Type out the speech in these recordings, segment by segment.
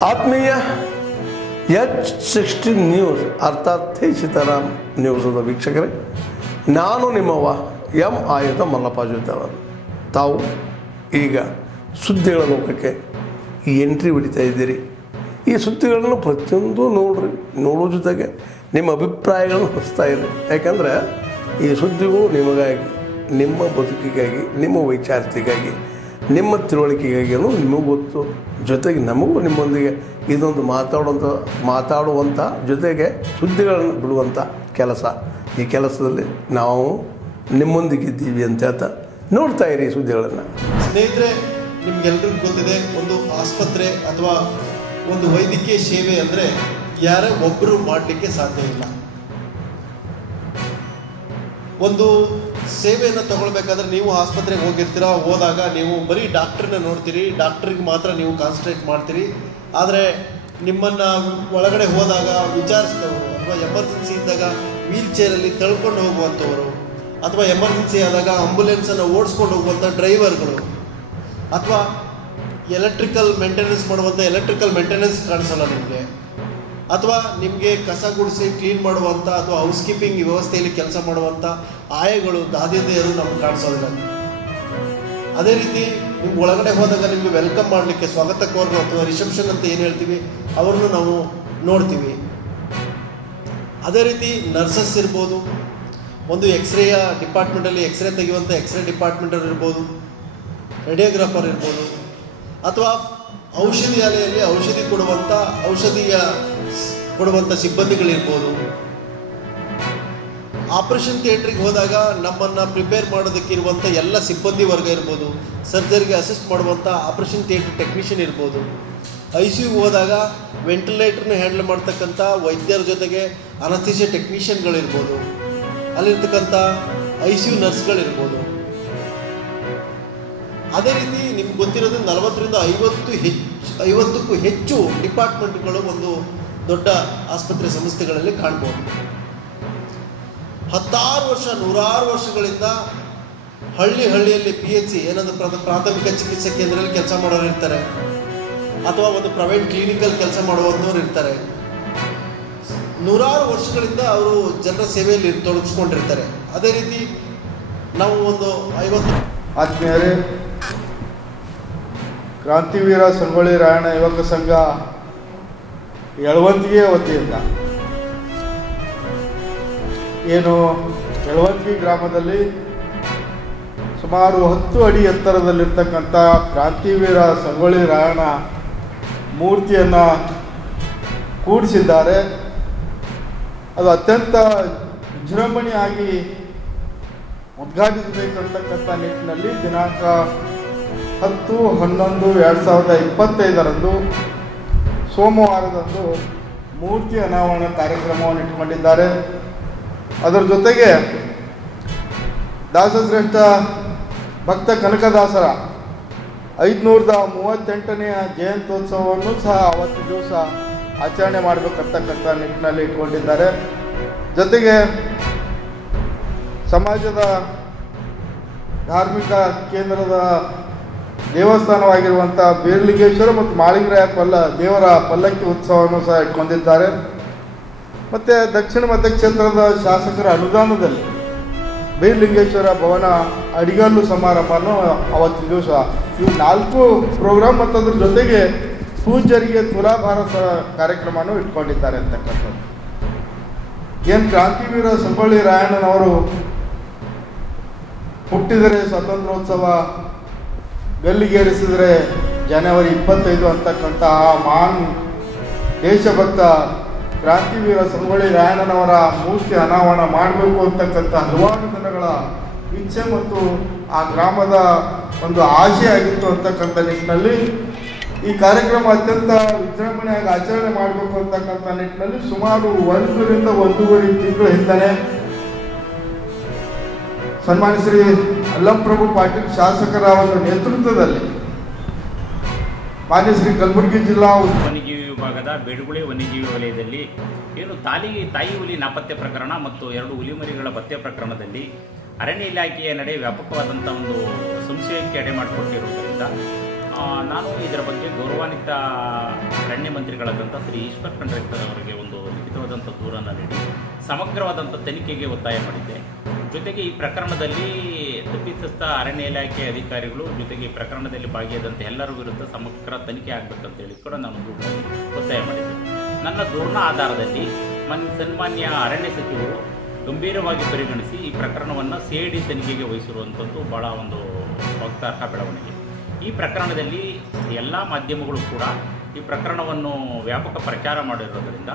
ಆತ್ಮೀಯ H16 news ಅರ್ಥಾತ್ ಥೇ ಸೀತಾರಾಮ್ ನ್ಯೂಸದ ವೀಕ್ಷಕರೇ, ನಾನು ನಿಮ್ಮವ ಎಂ ಆಯುಧ ಮಲ್ಲಪ್ಪ ಜೊತೆವರು. ತಾವು ಈಗ ಸುದ್ದಿಗಳ ಲೋಕಕ್ಕೆ ಎಂಟ್ರಿ ಹೊಡಿತಾ ಇದ್ದೀರಿ. ಈ ಸುದ್ದಿಗಳನ್ನು ಪ್ರತಿಯೊಂದು ನೋಡೋ ಜೊತೆಗೆ ನಿಮ್ಮ ಅಭಿಪ್ರಾಯಗಳನ್ನು ಹೊಸ್ತಾ ಇರಿ. ಯಾಕಂದರೆ ಈ ಸುದ್ದಿಗಳು ನಿಮಗಾಗಿ, ನಿಮ್ಮ ಬದುಕಿಗಾಗಿ, ನಿಮ್ಮ ವೈಚಾರಿಕೆಗಾಗಿ, ನಿಮ್ಮ ತಿಳುವಳಿಕೆಗಾಗಿಯೂ ನಿಮಗೂ ಗೊತ್ತು. ಜೊತೆಗೆ ನಮಗೂ ನಿಮ್ಮೊಂದಿಗೆ ಇದೊಂದು ಮಾತಾಡುವಂಥ ಜೊತೆಗೆ ಸುದ್ದಿಗಳನ್ನು ಬಿಡುವಂಥ ಕೆಲಸ. ಈ ಕೆಲಸದಲ್ಲಿ ನಾವು ನಿಮ್ಮೊಂದಿಗಿದ್ದೀವಿ ಅಂತ ಹೇಳ್ತಾ ನೋಡ್ತಾ ಇರಿ ಸುದ್ದಿಗಳನ್ನು. ಸ್ನೇಹಿತರೆ, ನಿಮ್ಗೆಲ್ರಿಗೂ ಗೊತ್ತಿದೆ, ಒಂದು ಆಸ್ಪತ್ರೆ ಅಥವಾ ಒಂದು ವೈದ್ಯಕೀಯ ಸೇವೆ ಅಂದರೆ ಯಾರೇ ಒಬ್ಬರು ಮಾಡಲಿಕ್ಕೆ ಸಾಧ್ಯ ಇಲ್ಲ. ಒಂದು ಸೇವೆಯನ್ನು ತಗೊಳ್ಬೇಕಾದ್ರೆ ನೀವು ಆಸ್ಪತ್ರೆಗೆ ಹೋದಾಗ ನೀವು ಬರೀ ಡಾಕ್ಟ್ರನ್ನ ನೋಡ್ತೀರಿ, ಡಾಕ್ಟ್ರಿಗೆ ಮಾತ್ರ ನೀವು ಕಾನ್ಸಂಟ್ರೇಟ್ ಮಾಡ್ತೀರಿ. ಆದರೆ ನಿಮ್ಮನ್ನು ಒಳಗಡೆ ಹೋದಾಗ ವಿಚಾರಿಸಿದವರು ಅಥವಾ ಎಮರ್ಜೆನ್ಸಿ ಇದ್ದಾಗ ವೀಲ್ ಚೇರಲ್ಲಿ ತಳ್ಕೊಂಡು ಹೋಗುವಂಥವರು ಅಥವಾ ಎಮರ್ಜೆನ್ಸಿ ಆದಾಗ ಆಂಬುಲೆನ್ಸನ್ನು ಓಡಿಸ್ಕೊಂಡು ಹೋಗುವಂಥ ಡ್ರೈವರ್ಗಳು ಅಥವಾ ಎಲೆಕ್ಟ್ರಿಕಲ್ ಮೇಂಟೆನೆನ್ಸ್ ಕಾಣಿಸಲ್ಲ ನಿಮಗೆ, ಅಥವಾ ನಿಮಗೆ ಕಸ ಗುಡಿಸಿ ಕ್ಲೀನ್ ಮಾಡುವಂಥ ಅಥವಾ ಹೌಸ್ ಕೀಪಿಂಗ್ ವ್ಯವಸ್ಥೆಯಲ್ಲಿ ಕೆಲಸ ಮಾಡುವಂಥ ಆಯಗಳು, ದಾದಿಯರು ನಮ್ಗೆ ಕಾಣಿಸೋದಿಲ್ಲ. ಅದೇ ರೀತಿ ನಿಮ್ಗೆ ಒಳಗಡೆ ಹೋದಾಗ ನಿಮಗೆ ವೆಲ್ಕಮ್ ಮಾಡಲಿಕ್ಕೆ ಸ್ವಾಗತ ಕೋರರು ಅಥವಾ ರಿಸೆಪ್ಷನ್ ಅಂತ ಏನು ಹೇಳ್ತೀವಿ ಅವ್ರನ್ನೂ ನಾವು ನೋಡ್ತೀವಿ. ಅದೇ ರೀತಿ ನರ್ಸಸ್ ಇರ್ಬೋದು, ಒಂದು ಎಕ್ಸ್ರೇಯ ಡಿಪಾರ್ಟ್ಮೆಂಟಲ್ಲಿ ಎಕ್ಸ್ರೇ ತೆಗೆಯುವಂಥ ಎಕ್ಸ್ರೇ ಡಿಪಾರ್ಟ್ಮೆಂಟಲ್ಲಿ ಇರ್ಬೋದು, ರೇಡಿಯೋಗ್ರಾಫರ್ ಇರ್ಬೋದು, ಅಥವಾ ಔಷಧಿಯಾಲಯಲ್ಲಿ ಔಷಧೀಯ ಕೊಡುವಂಥ ಸಿಬ್ಬಂದಿಗಳಿರ್ಬೋದು. ಆಪರೇಷನ್ ಥಿಯೇಟ್ರಿಗೆ ಹೋದಾಗ ನಮ್ಮನ್ನು ಪ್ರಿಪೇರ್ ಮಾಡೋದಕ್ಕಿರುವಂಥ ಎಲ್ಲ ಸಿಬ್ಬಂದಿ ವರ್ಗ ಇರ್ಬೋದು, ಸರ್ಜರಿಗೆ ಅಸಿಸ್ಟ್ ಮಾಡುವಂಥ ಆಪರೇಷನ್ ಥಿಯೇಟರ್ ಟೆಕ್ನಿಷಿಯನ್ ಇರ್ಬೋದು. ICUಗೆ ಹೋದಾಗ ವೆಂಟಿಲೇಟರ್ನ ಹ್ಯಾಂಡಲ್ ಮಾಡ್ತಕ್ಕಂಥ ವೈದ್ಯರ ಜೊತೆಗೆ ಅನಸ್ಥೀಸಿಯಾ ಟೆಕ್ನಿಷಿಯನ್ಗಳಿರ್ಬೋದು, ಅಲ್ಲಿರ್ತಕ್ಕಂಥ ICU ನರ್ಸ್ಗಳಿರ್ಬೋದು. ಅದೇ ರೀತಿ ನಿಮ್ಗೆ ಗೊತ್ತಿರೋದು 40ರಿಂದ 50ಕ್ಕೂ ಹೆಚ್ಚು ಡಿಪಾರ್ಟ್ಮೆಂಟ್ಗಳು ಒಂದು ದೊಡ್ಡ ಆಸ್ಪತ್ರೆ ಸಂಸ್ಥೆಗಳಲ್ಲಿ ಕಾಣ್ಬೋದು. 100 ವರ್ಷಗಳಿಂದ ಹಳ್ಳಿಯಲ್ಲಿ PHC ಏನಂದ್ರೆ ಪ್ರಾಥಮಿಕ ಚಿಕಿತ್ಸಾ ಕೇಂದ್ರದಲ್ಲಿ ಕೆಲಸ ಮಾಡೋರು ಇರ್ತಾರೆ, ಅಥವಾ ಒಂದು ಪ್ರೈವೇಟ್ ಕ್ಲಿನಿಕಲ್ ಕೆಲಸ ಮಾಡುವಂಥವ್ರು ಇರ್ತಾರೆ. 100 ವರ್ಷಗಳಿಂದ ಅವರು ಜನರ ಸೇವೆಯಲ್ಲಿ ತೊಡಗಿಸ್ಕೊಂಡಿರ್ತಾರೆ. ಅದೇ ರೀತಿ ನಾವು ಒಂದು 50 ಆತ್ಮೀಯರೇ, ಕ್ರಾಂತಿವೀರ ಸಂಗೊಳ್ಳಿ ರಾಯಣ್ಣ ಯುವಕ ಸಂಘ ಯಳವಂತಿಗೆ ವತಿಯಿಂದ ಯಳವಂತಿಗೆ ಗ್ರಾಮದಲ್ಲಿ ಸುಮಾರು 10 ಅಡಿ ಎತ್ತರದಲ್ಲಿರ್ತಕ್ಕಂಥ ಕ್ರಾಂತಿವೀರ ಸಂಗೊಳ್ಳಿ ರಾಯಣ್ಣ ಮೂರ್ತಿಯನ್ನು ಕೂಡಿಸಿದ್ದಾರೆ. ಅದು ಅತ್ಯಂತ ವಿಜೃಂಭಣೆಯಾಗಿ ಉದ್ಘಾಟಿಸಬೇಕಂತಕ್ಕಂಥ ನಿಟ್ಟಿನಲ್ಲಿ ದಿನಾಂಕ 10/11/2025 ಸೋಮವಾರದಂದು ಮೂರ್ತಿ ಅನಾವರಣ ಕಾರ್ಯಕ್ರಮವನ್ನು ಇಟ್ಟುಕೊಂಡಿದ್ದಾರೆ. ಅದರ ಜೊತೆಗೆ ದಾಸಶ್ರೇಷ್ಠ ಭಕ್ತ ಕನಕದಾಸರ 538ನೇ ಜಯಂತ್ಯೋತ್ಸವವನ್ನು ಸಹ ಅವತ್ತು ದಿವಸ ಆಚರಣೆ ಮಾಡಬೇಕಂತಕ್ಕಂಥ ನಿಟ್ಟಿನಲ್ಲಿ ಇಟ್ಕೊಂಡಿದ್ದಾರೆ. ಜೊತೆಗೆ ಸಮಾಜದ ಧಾರ್ಮಿಕ ಕೇಂದ್ರದ ದೇವಸ್ಥಾನವಾಗಿರುವಂಥ ಬೀರಲಿಂಗೇಶ್ವರ ಮತ್ತು ಮಾಳಿಂಗರಾಯ ದೇವರ ಪಲ್ಲಕ್ಕಿ ಉತ್ಸವವನ್ನು ಸಹ ಇಟ್ಕೊಂಡಿದ್ದಾರೆ. ಮತ್ತು ದಕ್ಷಿಣ ಮತಕ್ಷೇತ್ರದ ಶಾಸಕರ ಅನುದಾನದಲ್ಲಿ ಬೀರಲಿಂಗೇಶ್ವರ ಭವನ ಅಡಿಗಲ್ಲು ಸಮಾರಂಭವನ್ನು ಅವತ್ತಿನ ದಿವಸ ಇವು 4 ಪ್ರೋಗ್ರಾಮ್ ಮತ್ತು ಅದ್ರ ಜೊತೆಗೆ ಪೂಜ್ಯರಿಗೆ ತುಲಾಭಾರ ಕಾರ್ಯಕ್ರಮವನ್ನು ಇಟ್ಕೊಂಡಿದ್ದಾರೆ ಅಂತಕ್ಕಂಥದ್ದು. ಏನು ಕ್ರಾಂತಿವೀರ ಸಂಗೊಳ್ಳಿ ರಾಯಣ್ಣನವರು ಹುಟ್ಟಿದರೆ ಸ್ವಾತಂತ್ರ್ಯೋತ್ಸವ, ಗಲ್ಲಿಗೇರಿಸಿದರೆ ಜನವರಿ 25 ಅಂತಕ್ಕಂಥ ಮಹಾನ್ ದೇಶಭಕ್ತ ಕ್ರಾಂತಿವೀರ ಸಂಗೊಳ್ಳಿ ರಾಯಣ್ಣನವರ ಮೂರ್ತಿ ಅನಾವರಣ ಮಾಡಬೇಕು ಅಂತಕ್ಕಂಥ ಹಲವಾರು ಜನಗಳ ಇಚ್ಛೆ ಮತ್ತು ಆ ಗ್ರಾಮದ ಒಂದು ಆಶೆ ಆಗಿತ್ತು ಅಂತಕ್ಕಂಥ ನಿಟ್ಟಿನಲ್ಲಿ ಈ ಕಾರ್ಯಕ್ರಮ ಅತ್ಯಂತ ವಿಜೃಂಭಣೆಯಾಗಿ ಆಚರಣೆ ಮಾಡಬೇಕು ಅಂತಕ್ಕಂಥ ನಿಟ್ಟಿನಲ್ಲಿ ಸುಮಾರು 1ರಿಂದ 1.5 ತಿಂಗಳ ಹಿಂದನೆ ಸನ್ಮಾನ್ಯ ಶ್ರೀ ಅಲ್ಲಂಪ್ರಭು ಪಾಟೀಲ್ ಶಾಸಕರ ಒಂದು ನೇತೃತ್ವದಲ್ಲಿ ಮಾನ್ಯ ಶ್ರೀ ಕಲಬುರಗಿ ಜಿಲ್ಲಾ ವನ್ಯಜೀವಿ ವಿಭಾಗದ ಬೇಡುಗುಳಿ ವನ್ಯಜೀವಿ ವಲಯದಲ್ಲಿ ತಾಯಿ ಹುಲಿ ನಾಪತ್ತೆ ಪ್ರಕರಣ ಮತ್ತು 2 ಹುಲಿಮರಿಗಳ ಪತ್ತೆ ಪ್ರಕರಣದಲ್ಲಿ ಅರಣ್ಯ ಇಲಾಖೆಯ ನಡೆ ವ್ಯಾಪಕವಾದಂಥ ಒಂದು ಸಂಶಯಕ್ಕೆ ಎಡೆ ಮಾಡಿಕೊಟ್ಟಿರುವುದರಿಂದ ನಾನು ಇದರ ಬಗ್ಗೆ ಗೌರವಾನ್ವಿತ ಅರಣ್ಯ ಮಂತ್ರಿಗಳಾದಂಥ ಶ್ರೀ ಈಶ್ವರ್ ಖಂಡ್ರೆ ಅವರಿಗೆ ಒಂದು ಲಿಖಿತವಾದಂಥ ದೂರನ್ನು ನೀಡಿ ಸಮಗ್ರವಾದಂಥ ತನಿಖೆಗೆ ಒತ್ತಾಯ ಮಾಡಿದ್ದೆ. ಜೊತೆಗೆ ಈ ಪ್ರಕರಣದಲ್ಲಿ ತಪ್ಪಿತಸ್ಥ ಅರಣ್ಯ ಇಲಾಖೆ ಅಧಿಕಾರಿಗಳು ಜೊತೆಗೆ ಈ ಪ್ರಕರಣದಲ್ಲಿ ಭಾಗಿಯಾದಂಥ ಎಲ್ಲರ ವಿರುದ್ಧ ಸಮಗ್ರ ತನಿಖೆ ಆಗಬೇಕಂತೇಳಿ ಕೂಡ ನಾನು ದೂರದಲ್ಲಿ ಒತ್ತಾಯ ಮಾಡಿದ್ದೆ. ನನ್ನ ದೂರಿನ ಆಧಾರದಲ್ಲಿ ಸನ್ಮಾನ್ಯ ಅರಣ್ಯ ಸಚಿವರು ಗಂಭೀರವಾಗಿ ಪರಿಗಣಿಸಿ ಈ ಪ್ರಕರಣವನ್ನು CID ತನಿಖೆಗೆ ವಹಿಸಿರುವಂಥದ್ದು ಭಾಳ ಒಂದು ಸ್ವಾಗತಾರ್ಹ ಬೆಳವಣಿಗೆ. ಈ ಪ್ರಕರಣದಲ್ಲಿ ಎಲ್ಲ ಮಾಧ್ಯಮಗಳು ಕೂಡ ಈ ಪ್ರಕರಣವನ್ನು ವ್ಯಾಪಕ ಪ್ರಚಾರ ಮಾಡಿರೋದರಿಂದ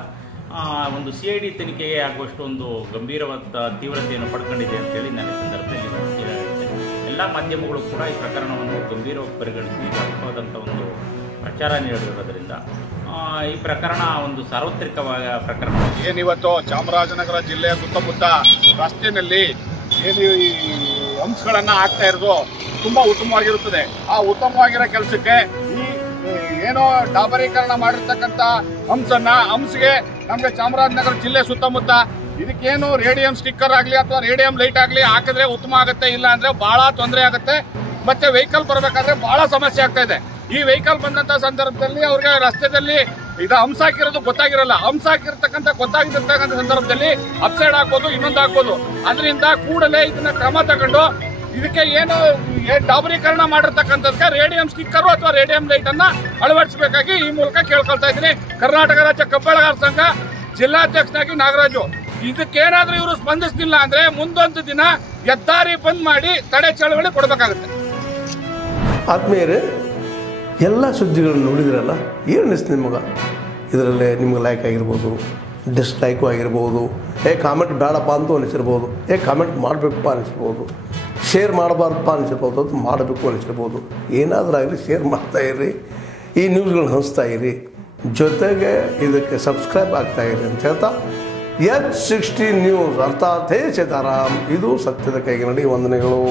ಒಂದು CID ತನಿಖೆಗೆ ಆಗುವಷ್ಟು ಒಂದು ಗಂಭೀರವಾದ ತೀವ್ರತೆಯನ್ನು ಪಡ್ಕೊಂಡಿದೆ ಅಂತೇಳಿ ನಾನು ಈ ಸಂದರ್ಭದಲ್ಲಿ ಹೇಳ್ತೇನೆ. ಎಲ್ಲ ಮಾಧ್ಯಮಗಳು ಕೂಡ ಈ ಪ್ರಕರಣವನ್ನು ಗಂಭೀರವಾಗಿ ಪರಿಗಣಿಸಿ ವ್ಯಾಪಕವಾದಂಥ ಒಂದು ಪ್ರಚಾರ ನೀಡಿರೋದರಿಂದ ಈ ಪ್ರಕರಣ ಒಂದು ಸಾರ್ವತ್ರಿಕವಾದ ಪ್ರಕರಣ. ಏನಿವತ್ತು ಚಾಮರಾಜನಗರ ಜಿಲ್ಲೆಯ ಸುತ್ತಮುತ್ತ ರಸ್ತೆಯಲ್ಲಿ ಏನು ಈ ಹಂಪ್ಸ್ಗಳನ್ನು ಹಾಕ್ತಾ ಇರೋದು ತುಂಬ ಉತ್ತಮವಾಗಿರುತ್ತದೆ. ಆ ಉತ್ತಮವಾಗಿರೋ ಕೆಲಸಕ್ಕೆ ಈ ಏನೋ ಡಾಬರೀಕರಣ ಮಾಡಿರ್ತಕ್ಕಂಥ ಹಂಪ್ಸ್ಗೆ ನಮಗೆ ಚಾಮರಾಜನಗರ ಜಿಲ್ಲೆ ಸುತ್ತಮುತ್ತ ಇದಕ್ಕೇನು ರೇಡಿಯಂ ಸ್ಟಿಕ್ಕರ್ ಆಗಲಿ ಅಥವಾ ರೇಡಿಯಂ ಲೈಟ್ ಆಗಲಿ ಹಾಕಿದ್ರೆ ಉತ್ತಮ ಆಗುತ್ತೆ, ಇಲ್ಲ ಅಂದರೆ ಭಾಳ ತೊಂದರೆ ಆಗುತ್ತೆ. ಮತ್ತು ವೆಹಿಕಲ್ ಬರಬೇಕಾದ್ರೆ ಭಾಳ ಸಮಸ್ಯೆ ಆಗ್ತಾ ಇದೆ. ಈ ವೆಹಿಕಲ್ ಬಂದಂಥ ಸಂದರ್ಭದಲ್ಲಿ ಅವ್ರಿಗೆ ರಸ್ತೆಯಲ್ಲಿ ಇದು ಹಂಸ ಹಾಕಿರೋದು ಗೊತ್ತಾಗಿರಲ್ಲ. ಹಂಸ ಗೊತ್ತಾಗಿರ್ತಕ್ಕಂಥ ಸಂದರ್ಭದಲ್ಲಿ ಅಪ್ಸೈಡ್ ಹಾಕ್ಬೋದು, ಇನ್ನೊಂದು ಹಾಕ್ಬೋದು. ಅದರಿಂದ ಕೂಡಲೇ ಇದನ್ನ ಕ್ರಮ ತಗೊಂಡು ಇದಕ್ಕೆ ಏನು ಡಾಬರೀಕರಣ ಮಾಡಿರ್ತಕ್ಕಂಥದಕ್ಕೆ ರೇಡಿಯಂ ಸ್ಟಿಕ್ಕರು ಅಥವಾ ರೇಡಿಯಂ ಲೈಟ್ ಅನ್ನ ಅಳವಡಿಸಬೇಕಾಗಿ ಈ ಮೂಲಕ ಕೇಳ್ಕೊಳ್ತಾ ಇದ್ದೀನಿ. ಕರ್ನಾಟಕ ರಾಜ್ಯ ಕಬ್ಬಳಗಾರ ಸಂಘ ಜಿಲ್ಲಾಧ್ಯಕ್ಷನಾಗಿ ನಾಗರಾಜು. ಇದಕ್ಕೇನಾದ್ರೂ ಇವರು ಸ್ಪಂದಿಸಲಿಲ್ಲ ಅಂದ್ರೆ ಮುಂದೊಂದು ದಿನ ಹೆದ್ದಾರಿ ಬಂದ್ ಮಾಡಿ ತಡೆ ಚಳವಳಿ ಕೊಡಬೇಕಾಗುತ್ತೆ. ಆತ್ಮೀಯರೇ, ಎಲ್ಲ ಸುದ್ದಿಗಳನ್ನು ನೋಡಿದ್ರಲ್ಲ, ಏನು ಅನಿಸ್ತು ನಿಮಗೆ? ಇದರಲ್ಲೇ ನಿಮ್ಗೆ ಲೈಕ್ ಆಗಿರ್ಬೋದು, ಡಿಸ್ಲೈಕು ಆಗಿರ್ಬೋದು, ಕಾಮೆಂಟ್ ಬೇಡಪ್ಪ ಅಂತೂ ಅನಿಸಿರ್ಬೋದು, ಕಾಮೆಂಟ್ ಮಾಡಬೇಕಪ್ಪ ಅನಿಸಿರ್ಬೋದು, ಶೇರ್ ಮಾಡಬಾರ್ದಪ್ಪ ಅನಿಸಿರ್ಬೋದು, ಅದು ಮಾಡಬೇಕು ಅನಿಸಿರ್ಬೋದು. ಏನಾದರೂ ಆಗಲಿ ಶೇರ್ ಮಾಡ್ತಾಯಿರಿ, ಈ ನ್ಯೂಸ್ಗಳನ್ನ ಹಂಚ್ತಾ ಇರಿ, ಜೊತೆಗೆ ಇದಕ್ಕೆ ಸಬ್ಸ್ಕ್ರೈಬ್ ಆಗ್ತಾಯಿರಿ ಅಂತ ಹೇಳ್ತಾ H16 ನ್ಯೂಸ್ ಅರ್ಥಾತ್ ಹೇ ಸೀತಾರಾಮ್, ಇದು ಸತ್ಯದ ಕೈಗೆ ನಡಿ. ವಂದನೆಗಳು.